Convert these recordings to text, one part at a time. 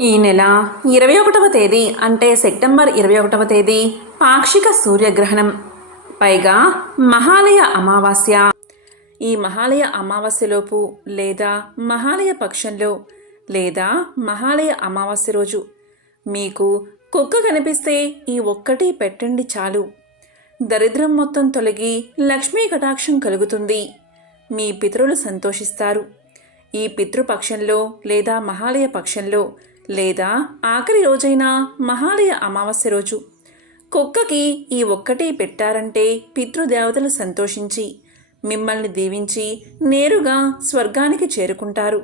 ఈ నెల ఇరవై ఒకటవ తేదీ అంటే సెప్టెంబర్ ఇరవై ఒకటవ తేదీ పాక్షిక సూర్యగ్రహణం. పైగా మహాలయ అమావాస్య. ఈ మహాలయ అమావాస్యలోపు లేదా మహాలయ పక్షంలో లేదా మహాలయ అమావాస్య రోజు మీకు కుక్క కనిపిస్తే ఈ ఒక్కటి పెట్టండి చాలు. దరిద్రం మొత్తం తొలగి లక్ష్మీ కటాక్షం కలుగుతుంది. మీ పితరులు సంతోషిస్తారు. ఈ పితృపక్షంలో లేదా మహాలయ పక్షంలో లేదా ఆఖరి రోజైన మహాలయ అమావాస్య రోజు. కుక్కకి ఈ ఒక్కటి పెట్టారంటే పితృదేవతలు సంతోషించి మిమ్మల్ని దీవించి నేరుగా స్వర్గానికి చేరుకుంటారు.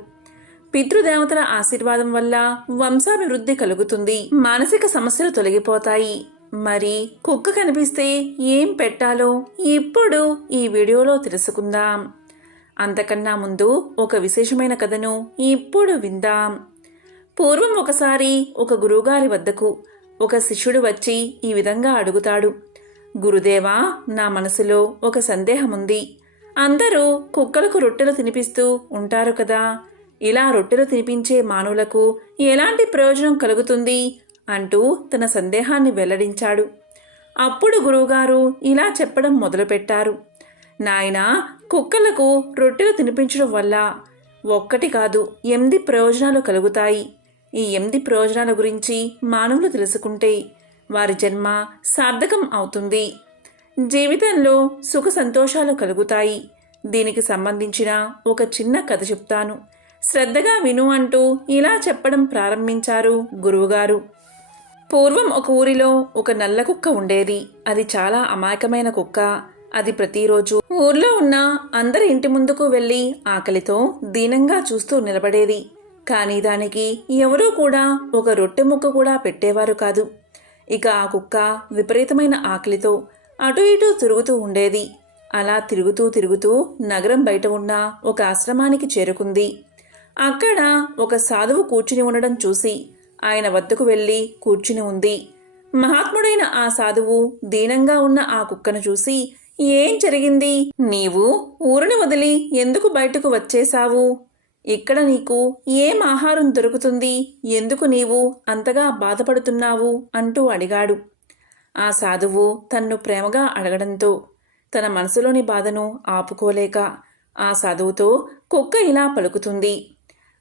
పితృదేవతల ఆశీర్వాదం వల్ల వంశాభివృద్ధి కలుగుతుంది. మానసిక సమస్యలు తొలగిపోతాయి. మరి కుక్క కనిపిస్తే ఏం పెట్టాలో ఇప్పుడు ఈ వీడియోలో తెలుసుకుందాం. అంతకన్నా ముందు ఒక విశేషమైన కథను ఇప్పుడు విందాం. పూర్వం ఒకసారి ఒక గురువుగారి వద్దకు ఒక శిష్యుడు వచ్చి ఈ విధంగా అడుగుతాడు. గురుదేవా నా మనసులో ఒక సందేహముంది. అందరూ కుక్కలకు రొట్టెలు తినిపిస్తూ ఉంటారు కదా. ఇలా రొట్టెలు తినిపించే మానవులకు ఎలాంటి ప్రయోజనం కలుగుతుంది? అంటూ తన సందేహాన్ని వెల్లడించాడు. అప్పుడు గురువుగారు ఇలా చెప్పడం మొదలుపెట్టారు. నాయన కుక్కలకు రొట్టెలు తినిపించడం వల్ల ఒక్కటి కాదు ఎనిమిది ప్రయోజనాలు కలుగుతాయి. ఈ ఎనిమిది ప్రయోజనాల గురించి మానవులు తెలుసుకుంటే వారి జన్మ సార్థకం అవుతుంది. జీవితంలో సుఖ సంతోషాలు కలుగుతాయి. దీనికి సంబంధించిన ఒక చిన్న కథ చెప్తాను. శ్రద్ధగా విను అంటూ ఇలా చెప్పడం ప్రారంభించారు గురువుగారు. పూర్వం ఒక ఊరిలో ఒక నల్ల కుక్క ఉండేది. అది చాలా అమాయకమైన కుక్క. అది ప్రతిరోజు ఊర్లో ఉన్న అందరి ఇంటి ముందుకు వెళ్ళి ఆకలితో దీనంగా చూస్తూ నిలబడేది. కానీ దానికి ఎవరూ కూడా ఒక రొట్టె ముక్క కూడా పెట్టేవారు కాదు. ఇక ఆ కుక్క విపరీతమైన ఆకలితో అటు ఇటు తిరుగుతూ ఉండేది. అలా తిరుగుతూ తిరుగుతూ నగరం బయట ఉన్న ఒక ఆశ్రమానికి చేరుకుంది. అక్కడ ఒక సాధువు కూర్చుని ఉండడం చూసి ఆయన వద్దకు వెళ్ళి కూర్చుని ఉంది. మహాత్ముడైన ఆ సాధువు దీనంగా ఉన్న ఆ కుక్కను చూసి ఏం జరిగింది? నీవు ఊరిని వదిలి ఎందుకు బయటకు వచ్చేశావు? ఇక్కడ నీకు ఏం ఆహారం దొరుకుతుంది? ఎందుకు నీవు అంతగా బాధపడుతున్నావు? అంటూ అడిగాడు. ఆ సాధువు తన్ను ప్రేమగా అడగడంతో తన మనసులోని బాధను ఆపుకోలేక ఆ సాధువుతో కుక్క ఇలా పలుకుతుంది.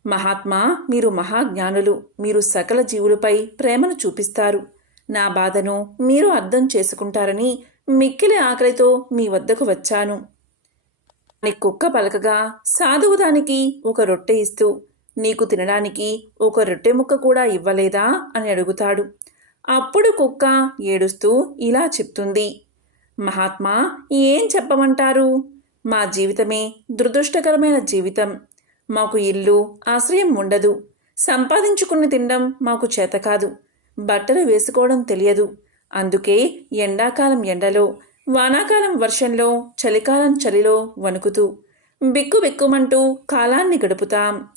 మహాత్మా మీరు మహాజ్ఞానులు. మీరు సకల జీవులపై ప్రేమను చూపిస్తారు. నా బాధను మీరు అర్థం చేసుకుంటారని మిక్కిలి ఆకలితో మీ వద్దకు వచ్చాను. అని కుక్క పలకగా సాధువు దానికి ఒక రొట్టె ఇస్తూ నీకు తినడానికి ఒక రొట్టె ముక్క కూడా ఇవ్వలేదా? అని అడుగుతాడు. అప్పుడు కుక్క ఏడుస్తూ ఇలా చెప్తుంది. మహాత్మా ఏం చెప్పమంటారు? మా జీవితమే దురదృష్టకరమైన జీవితం. మాకు ఇల్లు ఆశ్రయం ఉండదు. సంపాదించుకుని తినడం మాకు చేత కాదు. బట్టలు వేసుకోవడం తెలియదు. అందుకే ఎండాకాలం ఎండలో వానాకాలం వర్షంలో చలికాలం చలిలో వణుకుతూ బిక్కు బిక్కుమంటూ కాలాన్ని గడుపుతాం.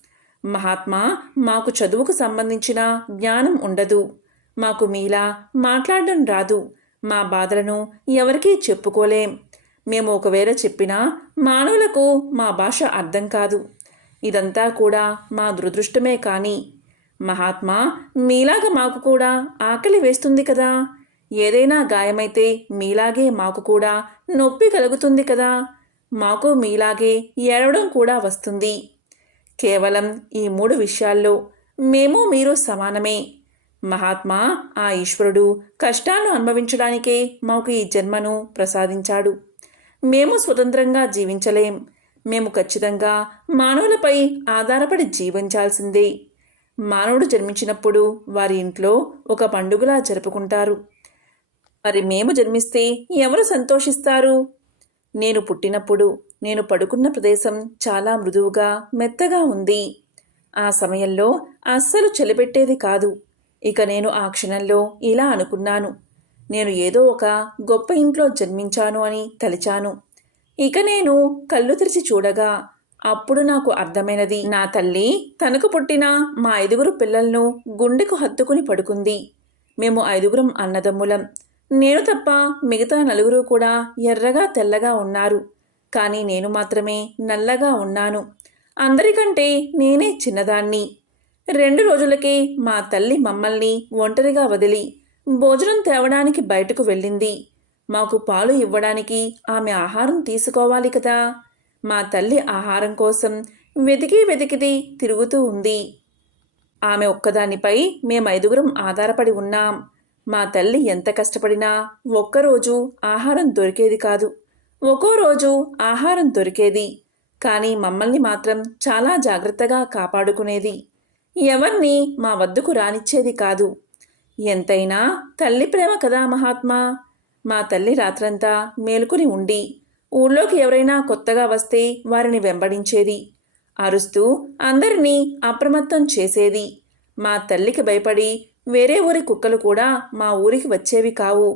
మహాత్మా మాకు చదువుకు సంబంధించిన జ్ఞానం ఉండదు. మాకు మీలా మాట్లాడడం రాదు. మా బాధలను ఎవరికీ చెప్పుకోలేం. మేము ఒకవేళ చెప్పినా మానవులకు మా భాష అర్థం కాదు. ఇదంతా కూడా మా దురదృష్టమే కానీ మహాత్మా మీలాగా మాకు కూడా ఆకలి వేస్తుంది కదా. ఏదైనా గాయమైతే మీలాగే మాకు కూడా నొప్పి కలుగుతుంది కదా. మాకు మీలాగే ఏడవడం కూడా వస్తుంది. కేవలం ఈ మూడు విషయాల్లో మేము మీరు సమానమే. మహాత్మా ఆ ఈశ్వరుడు కష్టాలను అనుభవించడానికే మాకు ఈ జన్మను ప్రసాదించాడు. మేము స్వతంత్రంగా జీవించలేం. మేము ఖచ్చితంగా మానవులపై ఆధారపడి జీవించాల్సిందే. మానవుడు జన్మించినప్పుడు వారి ఇంట్లో ఒక పండుగలా జరుపుకుంటారు. మరి మేము జన్మిస్తే ఎవరు సంతోషిస్తారు? నేను పుట్టినప్పుడు నేను పడుకున్న ప్రదేశం చాలా మృదువుగా మెత్తగా ఉంది. ఆ సమయంలో అస్సలు చెలిపెట్టేది కాదు. ఇక నేను ఆ క్షణంలో ఇలా అనుకున్నాను. నేను ఏదో ఒక గొప్ప ఇంట్లో జన్మించాను అని తలిచాను. ఇక నేను కళ్ళు తెరిచి చూడగా అప్పుడు నాకు అర్థమైనది. నా తల్లి తనకు పుట్టిన మా ఐదుగురు పిల్లలను గుండెకు హత్తుకుని పడుకుంది. మేము ఐదుగురం అన్నదమ్ములం. నేను తప్ప మిగతా నలుగురు కూడా ఎర్రగా తెల్లగా ఉన్నారు. కానీ నేను మాత్రమే నల్లగా ఉన్నాను. అందరికంటే నేనే చిన్నదాన్ని. రెండు రోజులకే మా తల్లి మమ్మల్ని ఒంటరిగా వదిలి భోజనం తేవడానికి బయటకు వెళ్ళింది. మాకు పాలు ఇవ్వడానికి ఆమె ఆహారం తీసుకోవాలి కదా. మా తల్లి ఆహారం కోసం వెతికి వెతికిది తిరుగుతూ ఉంది. ఆమె ఒక్కదానిపై మేమైదుగురం ఆధారపడి ఉన్నాం. మా తల్లి ఎంత కష్టపడినా ఒక్కరోజు ఆహారం దొరికేది కాదు. ఒక్కో రోజు ఆహారం దొరికేది. కానీ మమ్మల్ని మాత్రం చాలా జాగ్రత్తగా కాపాడుకునేది. ఎవర్ని మా వద్దకు రానిచ్చేది కాదు. ఎంతైనా తల్లి ప్రేమ కదా మహాత్మా. మా తల్లి రాత్రంతా మేలుకుని ఉండి ఊళ్ళోకి ఎవరైనా కొత్తగా వస్తే వారిని వెంబడించేది. అరుస్తూ అందరినీ అప్రమత్తం చేసేది. మా తల్లికి భయపడి వేరే ఊరి కుక్కలు కూడా మా ఊరికి వచ్చేవి కావు.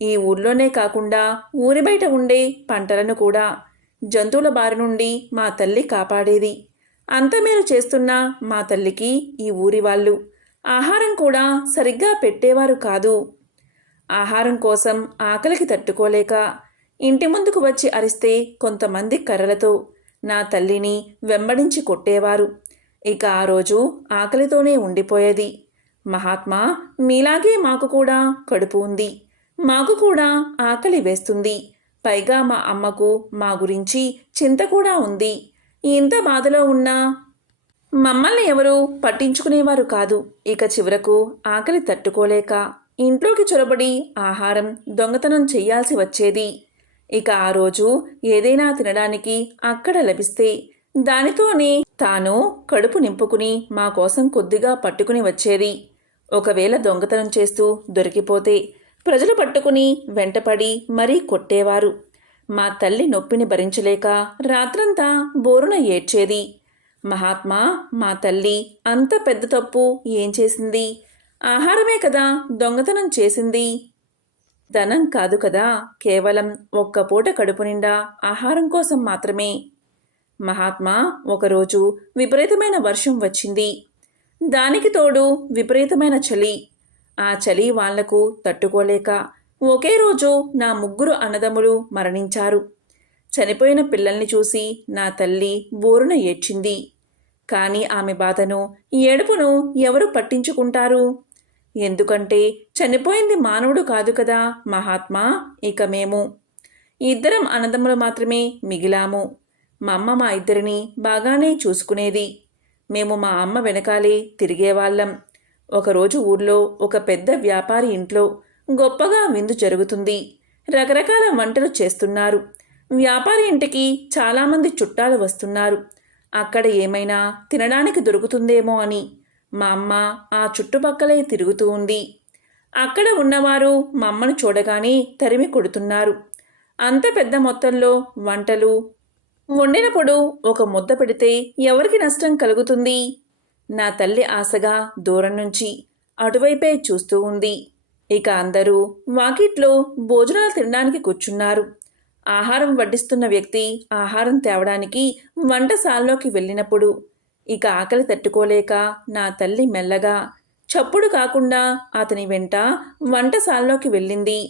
ఈ ఊర్లోనే కాకుండా ఊరి బయట ఉండే పంటలను కూడా జంతువుల బారి నుండి మా తల్లి కాపాడేది. అంత మీరు చేస్తున్న మా తల్లికి ఈ ఊరి వాళ్ళు ఆహారం కూడా సరిగ్గా పెట్టేవారు కాదు. ఆహారం కోసం ఆకలికి తట్టుకోలేక ఇంటి ముందుకు వచ్చి అరిస్తే కొంతమంది కర్రలతో నా తల్లిని వెంబడించి కొట్టేవారు. ఇక ఆ రోజు ఆకలితోనే ఉండిపోయేది. మహాత్మా మీలాగే మాకు కూడా కడుపు ఉంది. మాకు కూడా ఆకలి వేస్తుంది. పైగా మా అమ్మకు మా గురించి చింత కూడా ఉంది. ఇంత బాధలో ఉన్నా మమ్మల్ని ఎవరూ పట్టించుకునేవారు కాదు. ఇక చివరకు ఆకలి తట్టుకోలేక ఇంట్లోకి చొరబడి ఆహారం దొంగతనం చెయ్యాల్సి వచ్చేది. ఇక ఆ రోజు ఏదైనా తినడానికి అక్కడ లభిస్తే దానితోనే తాను కడుపు నింపుకుని మా కోసం కొద్దిగా పట్టుకుని వచ్చేది. ఒకవేళ దొంగతనం చేస్తూ దొరికిపోతే ప్రజలు పట్టుకుని వెంటపడి మరీ కొట్టేవారు. మా తల్లి నొప్పిని భరించలేక రాత్రంతా బోరున ఏడ్చేది. మహాత్మా మా తల్లి అంత పెద్ద తప్పు ఏం చేసింది? ఆహారమే కదా దొంగతనం చేసింది. ధనం కాదు కదా కేవలం ఒక్క పూట కడుపు నిండా ఆహారం కోసం మాత్రమే. మహాత్మా ఒకరోజు విపరీతమైన వర్షం వచ్చింది. దానికి తోడు విపరీతమైన చలి. ఆ చలి వాళ్ళకు తట్టుకోలేక ఒకే రోజు నా ముగ్గురు అన్నదమ్ములు మరణించారు. చనిపోయిన పిల్లల్ని చూసి నా తల్లి బోరున ఏడ్చింది. కానీ ఆమె బాధను ఏడుపును ఎవరు పట్టించుకుంటారు? ఎందుకంటే చనిపోయింది మానవుడు కాదు కదా మహాత్మా ఇక మేము. ఇద్దరం అన్నదమ్ములు మాత్రమే మిగిలాము. మా అమ్మ మా ఇద్దరిని బాగానే చూసుకునేది. మేము మా అమ్మ వెనకాలే తిరిగేవాళ్ళం. ఒకరోజు ఊర్లో ఒక పెద్ద వ్యాపారి ఇంట్లో గొప్పగా విందు జరుగుతుంది. రకరకాల వంటలు చేస్తున్నారు. వ్యాపారి ఇంటికి చాలామంది చుట్టాలు వస్తున్నారు. అక్కడ ఏమైనా తినడానికి దొరుకుతుందేమో అని మా అమ్మ ఆ చుట్టుపక్కలే తిరుగుతూ ఉంది. అక్కడ ఉన్నవారు మా అమ్మను చూడగానే తరిమి కొడుతున్నారు. అంత పెద్ద మొత్తంలో వంటలు వండినప్పుడు ఒక ముద్ద పెడితే ఎవరికి నష్టం కలుగుతుంది? నా తల్లి ఆశగా దూరం నుంచి అటువైపే చూస్తూ ఉంది. ఇక అందరూ వాకిట్లో భోజనాలు తినడానికి కూర్చున్నారు. ఆహారం వడ్డిస్తున్న వ్యక్తి ఆహారం తేవడానికి వంటశాలలోకి వెళ్ళినప్పుడు ఇక ఆకలి తట్టుకోలేక నా తల్లి మెల్లగా చప్పుడు కాకుండా అతని వెంట వంటశాలలోకి వెళ్ళింది.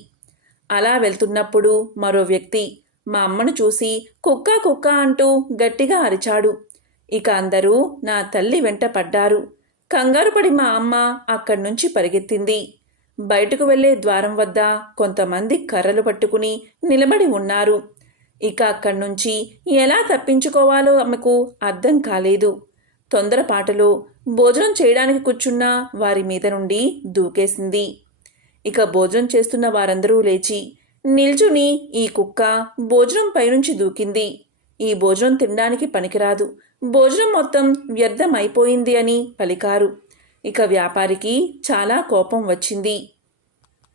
అలా వెళ్తున్నప్పుడు మరో వ్యక్తి మా అమ్మను చూసి కుక్క కుక్క అంటూ గట్టిగా అరిచాడు. ఇక అందరూ నా తల్లి వెంట పడ్డారు. కంగారుపడి మా అమ్మ అక్కడి నుంచి పరిగెత్తింది. బయటకు వెళ్ళే ద్వారం వద్ద కొంతమంది కర్రలు పట్టుకుని నిలబడి ఉన్నారు. ఇక అక్కడి నుంచి ఎలా తప్పించుకోవాలో ఆమెకు అర్థం కాలేదు. తొందరపాటలో భోజనం చేయడానికి కూర్చున్న వారి మీద నుండి దూకేసింది. ఇక భోజనం చేస్తున్న వారందరూ లేచి నిల్చుని ఈ కుక్క భోజనం పైనుంచి దూకింది. ఈ భోజనం తినడానికి పనికిరాదు. భోజనం మొత్తం వ్యర్థం అయిపోయింది అని పలికారు. ఇక వ్యాపారికి చాలా కోపం వచ్చింది.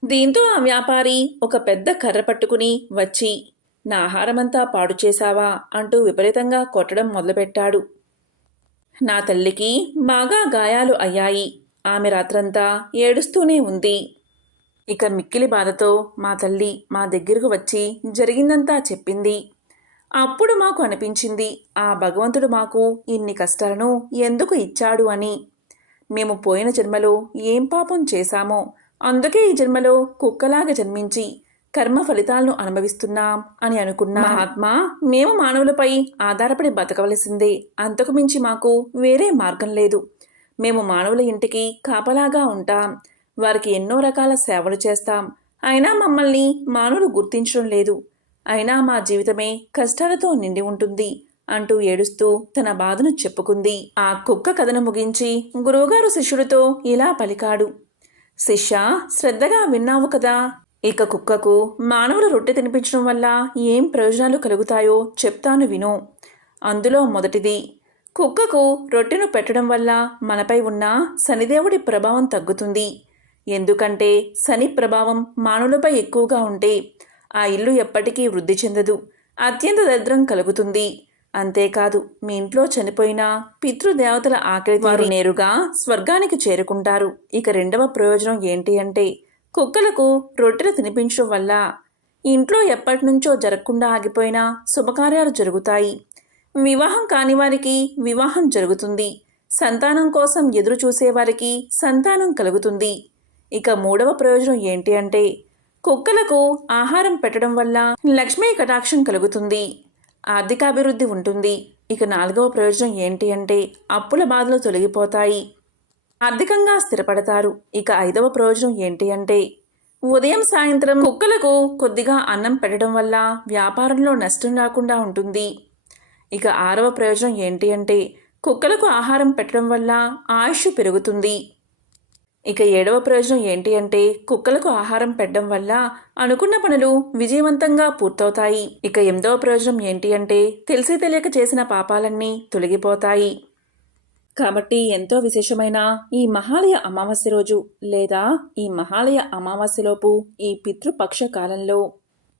దీంతో ఆ వ్యాపారి ఒక పెద్ద కర్ర పట్టుకుని వచ్చి నా ఆహారమంతా పాడు చేశావా? అంటూ విపరీతంగా కొట్టడం మొదలుపెట్టాడు. నా తల్లికి బాగా గాయాలు అయ్యాయి. ఆమె రాత్రంతా ఏడుస్తూనే ఉంది. ఇక మిక్కిలి బాధతో మా తల్లి మా దగ్గరకు వచ్చి జరిగిందంతా చెప్పింది. అప్పుడు మాకు అనిపించింది ఆ భగవంతుడు మాకు ఇన్ని కష్టాలను ఎందుకు ఇచ్చాడు అని. మేము పోయిన జన్మలో ఏం పాపం చేశామో అందుకే ఈ జన్మలో కుక్కలాగా జన్మించి కర్మ ఫలితాలను అనుభవిస్తున్నాం అని అనుకున్నా. ఆత్మ మేము మానవులపై ఆధారపడి బతకవలసిందే. అంతకు మించి మాకు వేరే మార్గం లేదు. మేము మానవుల ఇంటికి కాపలాగా ఉంటాం. వారికి ఎన్నో రకాల సేవలు చేస్తాం. అయినా మమ్మల్ని మానవులు గుర్తించడం లేదు. అయినా మా జీవితమే కష్టాలతో నిండి ఉంటుంది అంటూ ఏడుస్తూ తన బాధను చెప్పుకుంది. ఆ కుక్క కథను ముగించి గురువుగారు శిష్యుడితో ఇలా పలికాడు. శిష్య శ్రద్ధగా విన్నావు కదా. ఇక కుక్కకు మానవుల రొట్టె తినిపించడం వల్ల ఏం ప్రయోజనాలు కలుగుతాయో చెప్తాను విను. అందులో మొదటిది కుక్కకు రొట్టెను పెట్టడం వల్ల మనపై ఉన్న శనిదేవుడి ప్రభావం తగ్గుతుంది. ఎందుకంటే శని ప్రభావం మానవులపై ఎక్కువగా ఉంటే ఆ ఇల్లు ఎప్పటికీ వృద్ధి చెందదు అత్యంత దరిద్రం కలుగుతుంది. అంతేకాదు మీ ఇంట్లో చనిపోయిన పితృదేవతల ఆకలి వారు నేరుగా స్వర్గానికి చేరుకుంటారు. ఇక రెండవ ప్రయోజనం ఏంటి అంటే కుక్కలకు రొట్టెలు తినిపించడం వల్ల ఇంట్లో ఎప్పటి నుంచో జరగకుండా ఆగిపోయిన శుభకార్యాలు జరుగుతాయి. వివాహం కాని వారికి వివాహం జరుగుతుంది. సంతానం కోసం ఎదురు చూసేవారికి సంతానం కలుగుతుంది. ఇక మూడవ ప్రయోజనం ఏంటి అంటే కుక్కలకు ఆహారం పెట్టడం వల్ల లక్ష్మీ కటాక్షం కలుగుతుంది ఆర్థికాభివృద్ధి ఉంటుంది. ఇక నాలుగవ ప్రయోజనం ఏంటి అంటే అప్పుల బాధలు తొలగిపోతాయి. ఆర్థికంగా స్థిరపడతారు. ఇక ఐదవ ప్రయోజనం ఏంటి అంటే ఉదయం సాయంత్రం కుక్కలకు కొద్దిగా అన్నం పెట్టడం వల్ల వ్యాపారంలో నష్టం రాకుండా ఉంటుంది. ఇక ఆరవ ప్రయోజనం ఏంటి అంటే కుక్కలకు ఆహారం పెట్టడం వల్ల ఆయుష్ పెరుగుతుంది. ఇక ఏడవ ప్రయోజనం ఏంటి అంటే కుక్కలకు ఆహారం పెట్టడం వల్ల అనుకున్న పనులు విజయవంతంగా పూర్తవుతాయి. ఇక ఎనిమిదవ ప్రయోజనం ఏంటి అంటే తెలిసి తెలియక చేసిన పాపాలన్నీ తొలగిపోతాయి. కాబట్టి ఎంతో విశేషమైన ఈ మహాలయ అమావాస్య రోజు లేదా ఈ మహాలయ అమావాస్యలోపు ఈ పితృపక్ష కాలంలో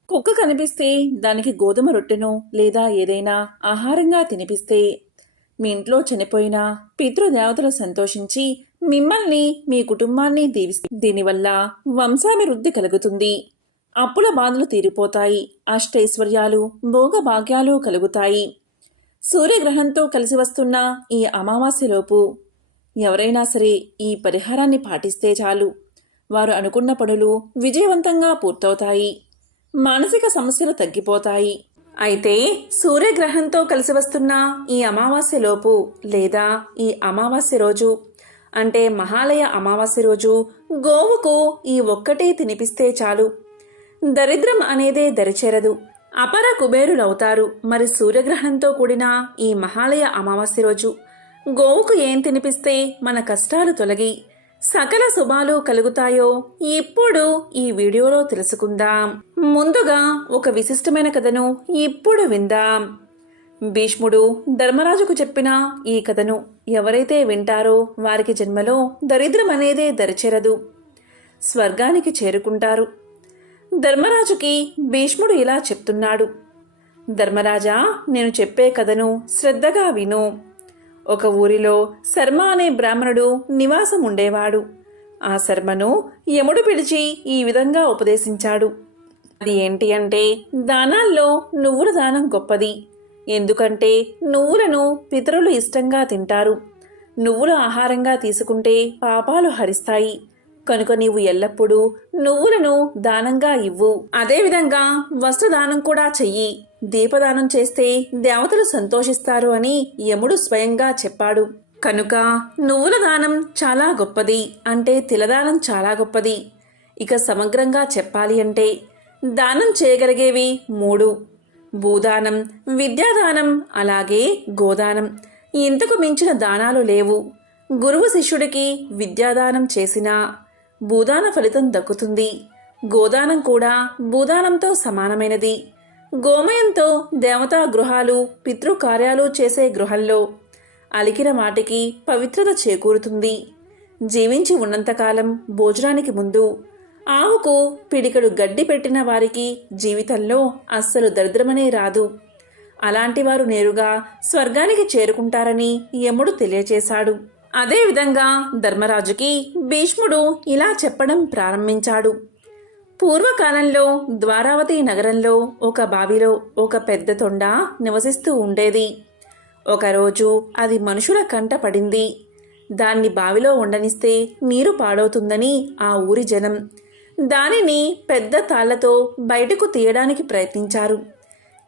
కుక్క కనిపిస్తే దానికి గోధుమ రొట్టెను లేదా ఏదైనా ఆహారంగా తినిపిస్తే మీ ఇంట్లో చనిపోయిన పితృదేవతలు సంతోషించి మిమ్మల్ని మీ కుటుంబాన్ని దీవిస్తారు దీనివల్ల వంశాభివృద్ధి కలుగుతుంది. అప్పుల బాధలు తీరిపోతాయి. అష్టైశ్వర్యాలు భోగభాగ్యాలు కలుగుతాయి. సూర్యగ్రహంతో కలిసి వస్తున్న ఈ అమావాస్యలోపు ఎవరైనా సరే ఈ పరిహారాన్ని పాటిస్తే చాలు. వారు అనుకున్న పనులు విజయవంతంగా పూర్తవుతాయి. మానసిక సమస్యలు తగ్గిపోతాయి. అయితే సూర్యగ్రహంతో కలిసి వస్తున్న ఈ అమావాస్యలోపు లేదా ఈ అమావాస్య రోజు అంటే మహాలయ అమావాస్య రోజు గోవుకు ఈ ఒక్కటే తినిపిస్తే చాలు. దరిద్రం అనేదే దరిచేరదు. అపర కుబేరులవుతారు. మరి సూర్యగ్రహణంతో కూడిన ఈ మహాలయ అమావాస్య రోజు గోవుకు ఏం తినిపిస్తే మన కష్టాలు తొలగి సకల శుభాలు కలుగుతాయో ఇప్పుడు ఈ వీడియోలో తెలుసుకుందాం. ముందుగా ఒక విశిష్టమైన కథను ఇప్పుడు విందాం. భీష్ముడు ధర్మరాజుకు చెప్పిన ఈ కథను. ఎవరైతే వింటారో వారికి జన్మలో దరిద్రం అనేదే దరిచేరదు. స్వర్గానికి చేరుకుంటారు. ధర్మరాజుకి భీష్ముడు ఇలా చెప్తున్నాడు. ధర్మరాజా నేను చెప్పే కథను శ్రద్ధగా విను. ఒక ఊరిలో శర్మ అనే బ్రాహ్మణుడు నివాసం ఉండేవాడు. ఆ శర్మను యముడు పిలిచి ఈ విధంగా ఉపదేశించాడు. అది ఏంటి అంటే దానాల్లో నువ్వుల దానం గొప్పది. ఎందుకంటే నువ్వులను పితరులు ఇష్టంగా తింటారు. నువ్వులు ఆహారంగా తీసుకుంటే పాపాలు హరిస్తాయి. కనుక నీవు ఎల్లప్పుడూ నువ్వులను దానంగా ఇవ్వు. అదేవిధంగా వస్త్రదానం కూడా చెయ్యి. దీపదానం చేస్తే దేవతలు సంతోషిస్తారు అని యముడు స్వయంగా చెప్పాడు. కనుక నువ్వుల దానం చాలా గొప్పది. అంటే తిలదానం చాలా గొప్పది. ఇక సమగ్రంగా చెప్పాలి అంటే దానం చేయగలిగేవి మూడు. భూదానం విద్యాదానం అలాగే గోదానం. ఇంతకు మించిన దానాలు లేవు. గురువు శిష్యుడికి విద్యాదానం చేసినా భూదాన ఫలితం దక్కుతుంది. గోదానం కూడా భూదానంతో సమానమైనది. గోమయంతో దేవతా గృహాలు పితృకార్యాలు చేసే గృహంలో అలికిన మాటికి పవిత్రత చేకూరుతుంది. జీవించి ఉన్నంతకాలం భోజనానికి ముందు ఆవుకు పిడికడు గడ్డి పెట్టిన వారికి జీవితంలో అస్సలు దరిద్రమనే రాదు. అలాంటి వారు నేరుగా స్వర్గానికి చేరుకుంటారని యముడు తెలియచేశాడు. అదేవిధంగా ధర్మరాజుకి భీష్ముడు ఇలా చెప్పడం ప్రారంభించాడు. పూర్వకాలంలో ద్వారావతి నగరంలో ఒక బావిలో ఒక పెద్ద తొండ నివసిస్తూ ఉండేది. ఒకరోజు అది మనుషుల కంట పడింది. దాన్ని బావిలో ఉండనిస్తే నీరు పాడవుతుందని ఆ ఊరి జనం దానిని పెద్ద తాళ్ళతో బయటకు తీయడానికి ప్రయత్నించారు.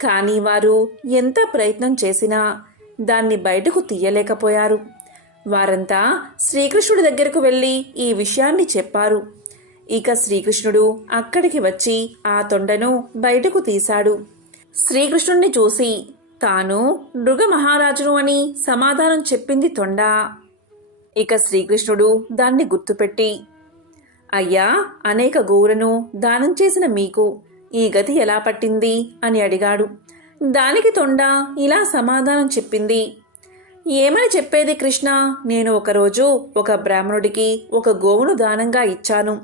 కానీ వారు ఎంత ప్రయత్నం చేసినా దాన్ని బయటకు తీయలేకపోయారు. వారంతా శ్రీకృష్ణుడి దగ్గరకు వెళ్ళి ఈ విషయాన్ని చెప్పారు. ఇక శ్రీకృష్ణుడు అక్కడికి వచ్చి ఆ తొండను బయటకు తీశాడు. శ్రీకృష్ణుణ్ణి చూసి తాను మృగ మహారాజును అని సమాధానం చెప్పింది తొండ? ఇక శ్రీకృష్ణుడు దాన్ని గుర్తుపెట్టి అయ్యా అనేక గోవులను దానం చేసిన మీకు ఈ గతి ఎలా పట్టింది? అని అడిగాడు. దానికి తొండ ఇలా సమాధానం చెప్పింది. ఏమని చెప్పేది కృష్ణ? నేను ఒకరోజు ఒక బ్రాహ్మణుడికి ఒక గోవును దానంగా ఇచ్చాను.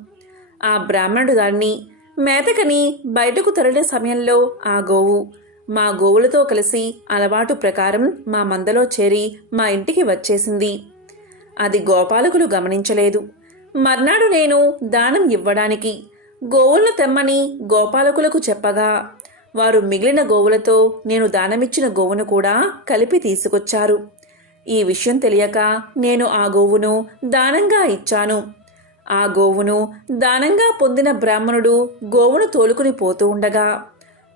ఆ బ్రాహ్మణుడు దాన్ని మేతకని బయటకు తరలిన సమయంలో ఆ గోవు మా గోవులతో కలిసి అలవాటు ప్రకారం మా మందలో చేరి మా ఇంటికి వచ్చేసింది. అది గోపాలకులు గమనించలేదు. మర్నాడు నేను దానం ఇవ్వడానికి గోవులను తెమ్మని గోపాలకులకు చెప్పగా వారు మిగిలిన గోవులతో నేను దానమిచ్చిన గోవును కూడా కలిపి తీసుకొచ్చారు. ఈ విషయం తెలియక నేను ఆ గోవును దానంగా ఇచ్చాను. ఆ గోవును దానంగా పొందిన బ్రాహ్మణుడు గోవును తోలుకుని పోతూ ఉండగా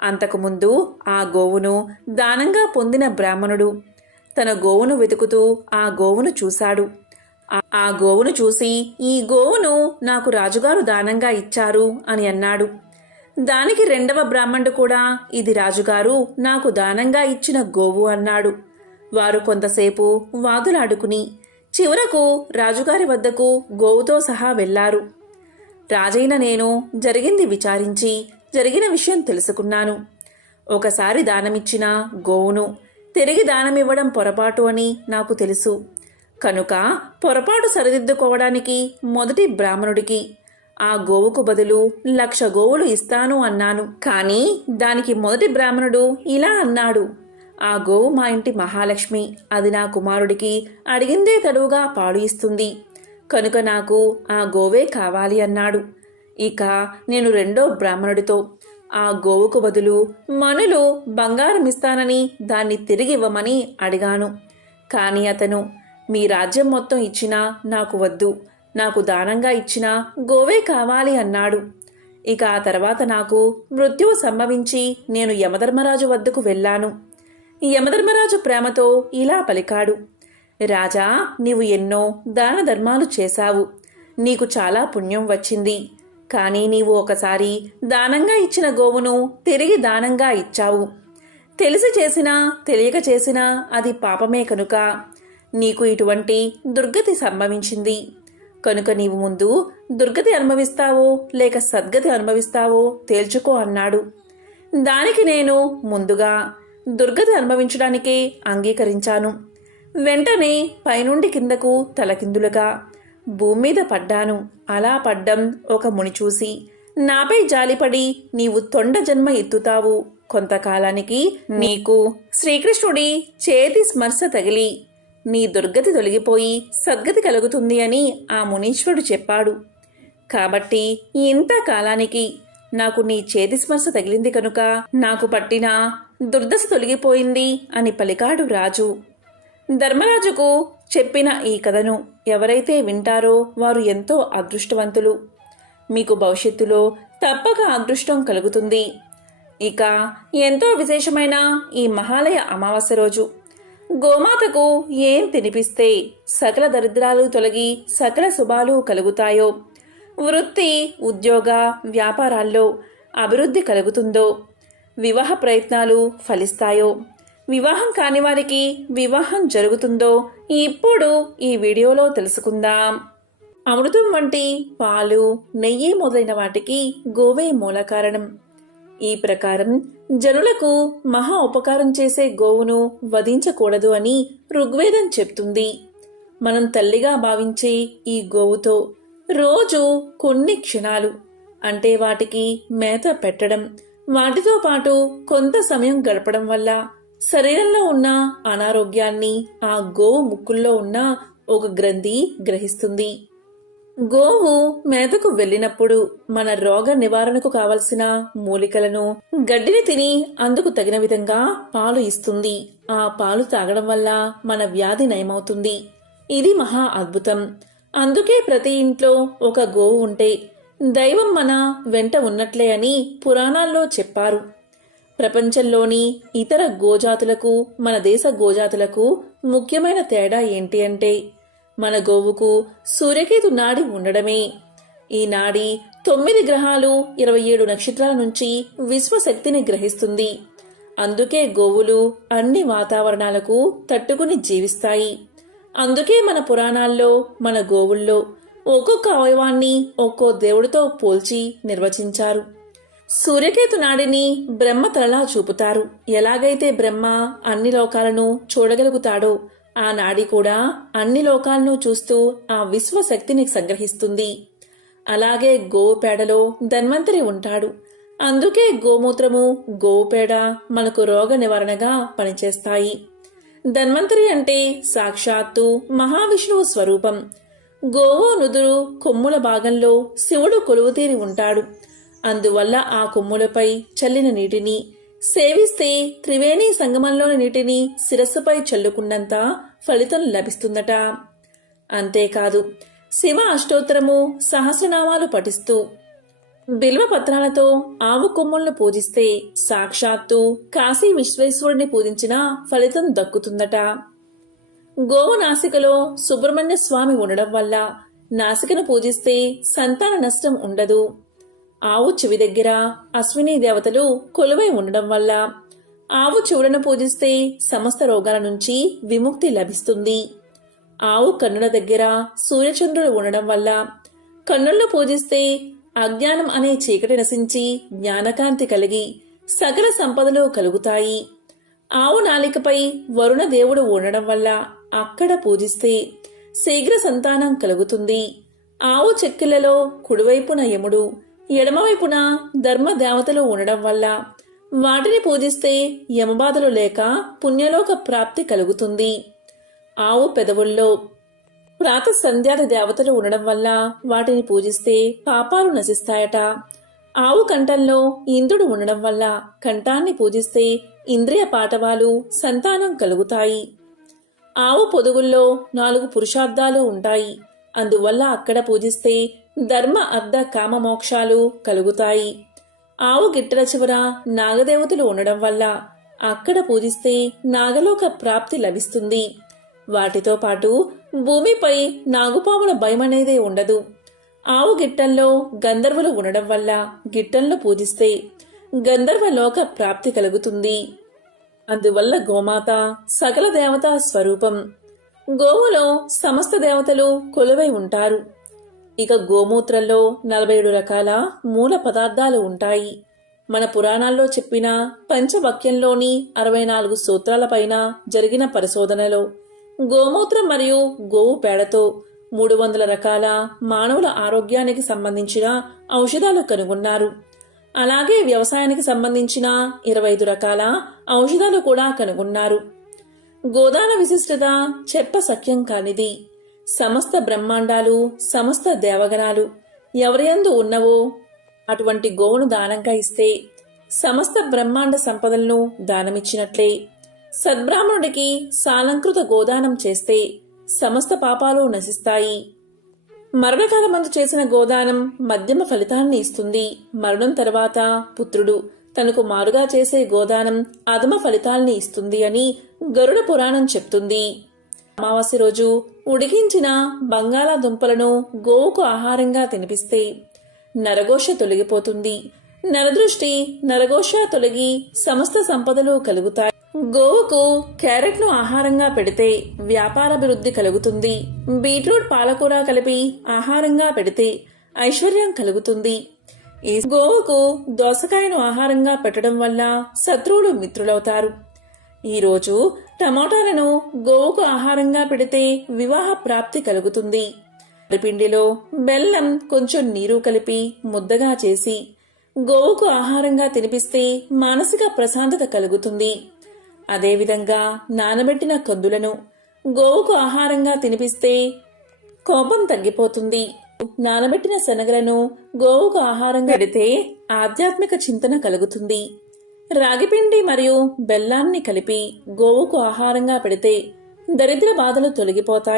అంతకుముందు ఆ గోవును దానంగా పొందిన బ్రాహ్మణుడు తన గోవును వెతుకుతూ ఆ గోవును చూశాడు. ఆ- గోవును చూసి ఈ గోవును నాకు రాజుగారు దానంగా ఇచ్చారు అని అన్నాడు. దానికి రెండవ బ్రాహ్మణుడు కూడా ఇది రాజుగారు నాకు దానంగా ఇచ్చిన గోవు అన్నాడు. వారు కొంతసేపు వాదులాడుకుని చివరకు రాజుగారి వద్దకు గోవుతో సహా వెళ్ళారు రాజైన నేను జరిగింది విచారించి జరిగిన విషయం తెలుసుకున్నాను. ఒకసారి దానమిచ్చిన గోవును తిరిగి దానమివ్వడం పొరపాటు అని నాకు తెలుసు. కనుక పొరపాటు సరిదిద్దుకోవడానికి మొదటి బ్రాహ్మణుడికి ఆ గోవుకు బదులు లక్ష గోవులు ఇస్తాను అన్నాను. కానీ దానికి మొదటి బ్రాహ్మణుడు ఇలా అన్నాడు. ఆ గోవు మా ఇంటి మహాలక్ష్మి. అది నా కుమారుడికి అడిగిందే తడువుగా పాలు ఇస్తుంది. కనుక నాకు ఆ గోవే కావాలి అన్నాడు. ఇక నేను రెండో బ్రాహ్మణుడితో ఆ గోవుకు బదులు మనులు బంగారం ఇస్తానని దాన్ని తిరిగి ఇవ్వమని అడిగాను. కానీ అతను మీ రాజ్యం మొత్తం ఇచ్చినా నాకు వద్దు. నాకు దానంగా ఇచ్చిన గోవే కావాలి అన్నాడు. ఇక ఆ తర్వాత నాకు మృత్యువు సంభవించి నేను యమధర్మరాజు వద్దకు వెళ్ళాను. యమధర్మరాజు ప్రేమతో ఇలా పలికాడు. రాజా నీవు ఎన్నో దాన ధర్మాలు చేశావు. నీకు చాలా పుణ్యం వచ్చింది. కానీ నీవు ఒకసారి దానంగా ఇచ్చిన గోవును తిరిగి దానంగా ఇచ్చావు. తెలిసి చేసినా తెలియక చేసినా అది పాపమే కనుక. నీకు ఇటువంటి దుర్గతి సంభవించింది. కనుక నీవు ముందు దుర్గతి అనుభవిస్తావో లేక సద్గతి అనుభవిస్తావో తేల్చుకో అన్నాడు. దానికి నేను ముందుగా దుర్గతి అనుభవించడానికే అంగీకరించాను. వెంటనే పైనుండి కిందకు తలకిందులుగా భూమి మీద పడ్డాను. అలా పడ్డం ఒక ముని చూసి నాపై జాలిపడి నీవు తొండ జన్మ ఎత్తుతావు. కొంతకాలానికి నీకు శ్రీకృష్ణుడి చేతి స్మర్శ తగిలి నీ దుర్గతి తొలగిపోయి సద్గతి కలుగుతుంది అని ఆ మునీశ్వరుడు చెప్పాడు. కాబట్టి ఇంత కాలానికి నాకు నీ చేతి స్పర్శ తగిలింది కనుక నాకు పట్టిన దుర్దశ తొలగిపోయింది అని పలికాడు రాజు. ధర్మరాజుకు చెప్పిన ఈ కథను ఎవరైతే వింటారో వారు ఎంతో అదృష్టవంతులు. మీకు భవిష్యత్తులో తప్పక అదృష్టం కలుగుతుంది. ఇక ఎంతో విశేషమైన ఈ మహాలయ అమావాస్య రోజు. గోమాతకు ఏం తినిపిస్తే సకల దరిద్రాలు తొలగి సకల శుభాలు కలుగుతాయో? వృత్తి ఉద్యోగ వ్యాపారాల్లో అభివృద్ధి కలుగుతుందో? వివాహ ప్రయత్నాలు ఫలిస్తాయో? వివాహం కాని వారికి వివాహం జరుగుతుందో? ఇప్పుడు ఈ వీడియోలో తెలుసుకుందాం. అమృతం వంటి పాలు నెయ్యి మొదలైన వాటికి గోవే మూల కారణం. ఈ ప్రకారం జనులకు మహా ఉపకారం చేసే గోవును వధించకూడదు అని ఋగ్వేదం చెప్తుంది. మనం తల్లిగా భావించే ఈ గోవుతో రోజు కొన్ని క్షణాలు అంటే వాటికి మేత పెట్టడం వాటితో పాటు కొంత సమయం గడపడం వల్ల శరీరంలో ఉన్న అనారోగ్యాన్ని ఆ గోవు ముక్కుల్లో ఉన్న ఒక గ్రంథి గ్రహిస్తుంది. గోవు మేతకు వెళ్ళినప్పుడు మన రోగ నివారణకు కావలసిన మూలికలను గడ్డిని తిని అందుకు తగిన విధంగా పాలు ఇస్తుంది. ఆ పాలు తాగడం వల్ల మన వ్యాధి నయమవుతుంది. ఇది మహా అద్భుతం. అందుకే ప్రతి ఇంట్లో ఒక గోవు ఉంటే దైవం మన వెంట ఉన్నట్లే అని పురాణాల్లో చెప్పారు. ప్రపంచంలోని ఇతర గోజాతులకు మన దేశ గోజాతులకు ముఖ్యమైన తేడా ఏంటి అంటే మన గోవుకు సూర్యకేతు నాడి ఉండడమే. ఈ నాడి తొమ్మిది గ్రహాలు ఇరవై ఏడు నక్షత్రాల నుంచి విశ్వశక్తిని గ్రహిస్తుంది. అందుకే గోవులు అన్ని వాతావరణాలకు తట్టుకుని జీవిస్తాయి. అందుకే మన పురాణాల్లో మన గోవుల్లో ఒక్కొక్క అవయవాన్ని ఒక్కో దేవుడితో పోల్చి నిర్వచించారు. సూర్యకేతు నాడిని బ్రహ్మ తలలా చూపుతారు. ఎలాగైతే బ్రహ్మ అన్ని లోకాలను చూడగలుగుతాడో ఆ నాడి కూడా అన్ని లోకాలను చూస్తూ ఆ విశ్వశక్తిని సంగ్రహిస్తుంది. అలాగే గోవు పేడలో ధన్వంతరి ఉంటాడు. అందుకే గోమూత్రము గోవు పేడ మనకు రోగ నివారణగా పనిచేస్తాయి. ధన్వంతరి అంటే సాక్షాత్తు మహావిష్ణువు స్వరూపం. గోవు నుదురు కొమ్ముల భాగంలో శివుడు కొలువుతీరి ఉంటాడు. అందువల్ల ఆ కొమ్ములపై చల్లిన నీటిని సేవిస్తే త్రివేణి సంగమంలోని నీటిని శిరస్సుపై చల్లుకున్నంత ఫలితం లభిస్తుందట. అంతేకాదు శివ అష్టోత్తరము సహస్రనామాలు పఠిస్తూ బిల్వ పత్రాలతో ఆవు కొమ్ములను పూజిస్తే సాక్షాత్తు కాశీ విశ్వేశ్వరుని పూజించిన ఫలితం దక్కుతుందట. గోవు నాసికలో సుబ్రహ్మణ్య స్వామి ఉండడం వల్ల నాసికను పూజిస్తే సంతాన నష్టం ఉండదు. ఆవు చెవి దగ్గర అశ్విని దేవతలు కొలువై ఉండడం వల్ల ఆవు చెవులను పూజిస్తే సమస్త రోగాల నుంచి విముక్తి లభిస్తుంది. ఆవు కన్నుల దగ్గర సూర్యచంద్రుడు ఉండడం వల్ల కన్నులను పూజిస్తే అజ్ఞానం అనే చీకటి నశించి జ్ఞానకాంతి కలిగి సకల సంపదలు కలుగుతాయి. ఆవు నాలికపై వరుణ దేవుడు ఉండడం వల్ల అక్కడ పూజిస్తే శీఘ్ర సంతానం కలుగుతుంది. ఆవు చెక్కిలలో కుడివైపున యముడు ఎడమవైపున ధర్మ దేవతలు ఉండడం వల్ల వాటిని పూజిస్తే యమబాధలు లేక పుణ్యలోక ప్రాప్తి కలుగుతుంది. ఆవు పెదవుల్లో ప్రాత సంధ్యాది దేవతలు ఉండడం వల్ల వాటిని పూజిస్తే పాపాలు నశిస్తాయట. ఆవు కంఠంలో ఇంద్రుడు ఉండడం వల్ల కంఠాన్ని పూజిస్తే ఇంద్రియ పాటవాలు సంతానం కలుగుతాయి. ఆవు పొదుగుల్లో నాలుగు పురుషార్థాలు ఉంటాయి. అందువల్ల అక్కడ పూజిస్తే ధర్మ అర్ధ కామ మోక్షాలు కలుగుతాయి. ఆవు గిట్టల చివర నాగదేవతలు ఉండడం వల్ల అక్కడ పూజిస్తే నాగలోక ప్రాప్తి లభిస్తుంది. వాటితో పాటు భూమిపై నాగుపాముల భయమనేదే ఉండదు. ఆవు గిట్టల్లో గంధర్వులు ఉండడం వల్ల గిట్టలను పూజిస్తే గంధర్వలోక ప్రాప్తి కలుగుతుంది. అందువల్ల గోమాత సకల దేవతా స్వరూపం. గోవులో సమస్త దేవతలు కొలువై ఉంటారు. ఇక గోమూత్రంలో నలభై ఏడు రకాల మూల పదార్థాలు ఉంటాయి. మన పురాణాల్లో చెప్పిన పంచవక్యంలోని అరవై నాలుగు సూత్రాలపైన జరిగిన పరిశోధనలో గోమూత్రం మరియు గోవు పేడతో మూడు వందల రకాల మానవుల ఆరోగ్యానికి సంబంధించిన ఔషధాలు కనుగొన్నారు. అలాగే వ్యవసాయానికి సంబంధించిన ఇరవై ఐదు రకాల ఔషధాలు కూడా కనుగొన్నారు. గోదాన విశిష్టత చెప్ప సఖ్యం కానిది. సమస్త బ్రహ్మాండాలు సమస్త దేవగణాలు ఎవరియందు ఉన్నవో అటువంటి గోవును దానంగా ఇస్తే సమస్త బ్రహ్మాండ సంపదలను దానమిచ్చినట్లే. సద్బ్రాహ్మణుడికి సాలంకృత గోదానం చేస్తే సమస్త పాపాలు నశిస్తాయి. మరణకాలమందు చేసిన గోదానం మధ్యమ ఫలితాన్ని ఇస్తుంది. మరణం తర్వాత పుత్రుడు తనకు మారుగా చేసే గోదానం అధమ ఫలితాల్ని ఇస్తుంది అని గరుడ పురాణం చెప్తుంది. అమావాస్య రోజు ఉడికించిన బంగాళాదుంపలను గోవుకు ఆహారంగా తినిపిస్తే నరఘోష తొలగిపోతుంది. నరదృష్టి నరఘోష తొలగి సమస్త సంపదలు కలుగుతాయి. గోవుకు క్యారెట్ను ఆహారంగా పెడితే వ్యాపారాభివృద్ధి కలుగుతుంది. బీట్రూట్ పాలకూర కలిపి ఆహారంగా పెడితే ఐశ్వర్యం కలుగుతుంది. ఈ గోవుకు దోసకాయను ఆహారంగా పెట్టడం వల్ల శత్రువులు మిత్రులవుతారు. ఈరోజు టమాటాలను గోవుకు ఆహారంగా పెడితే వివాహ ప్రాప్తి కలుగుతుంది. పిండిలో బెల్లం కొంచెం నీరు కలిపి ముద్దగా చేసి గోవుకు ఆహారంగా తినిపిస్తే మానసిక ప్రశాంతత కలుగుతుంది. అదేవిధంగా నానబెట్టిన కందులను గోవుకు ఆహారంగా తినిపిస్తే కోపం తగ్గిపోతుంది. నానబెట్టిన శనగలను గోవుకు ఆహారంగా పెడితే ఆధ్యాత్మిక చింతన కలుగుతుంది. రాగిపిండి మరియు బెల్లాన్ని కలిపి గోవుకు ఆహారంగా పెడితే దరిద్ర బాధలు తొలగిపోతాయి.